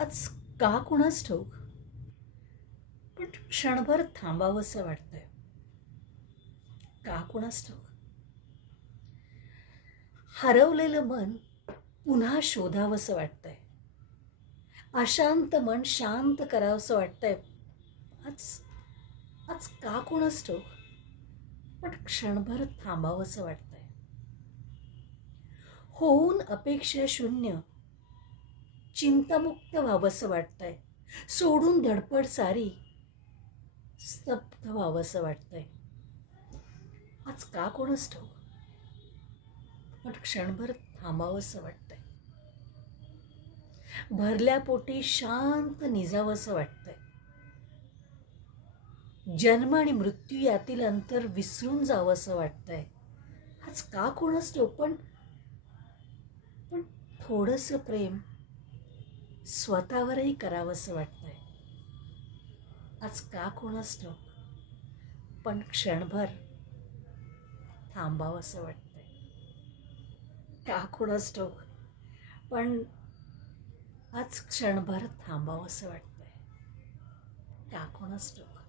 आज का कुणास ठाऊक, पण क्षणभर थांबावंसं वाटतंय. का कुणास ठाऊक. हरवलेलं मन पुन्हा शोधावंसं वाटतंय. अशांत मन शांत करावंसं वाटतंय. आज आज का कुणास ठाऊक, पण क्षणभर थांबावंसं वाटतंय. होऊन अपेक्षा शून्य चिंतामुक्त व्हावंसं वाटतंय. सोडून धडपड सारी स्तब्ध व्हावंसं वाटतंय. आज का कोणास ठाऊक, पण क्षणभर थांबावंसं वाटतंय. भरल्या पोटी शांत निजावंसं वाटतंय. जन्म आणि मृत्यू यातील अंतर विसरून जावंसं वाटतंय. आज का कोणास ठाऊक, पण पण थोडंसं प्रेम स्वतःवरही करावंसं वाटतंय. आज का कोणास ठाऊक, पण क्षणभर थांबावंसं वाटतंय. का कोणास ठाऊक, पण आज क्षणभर थांबावंसं वाटतंय. का कोणास ठाऊक.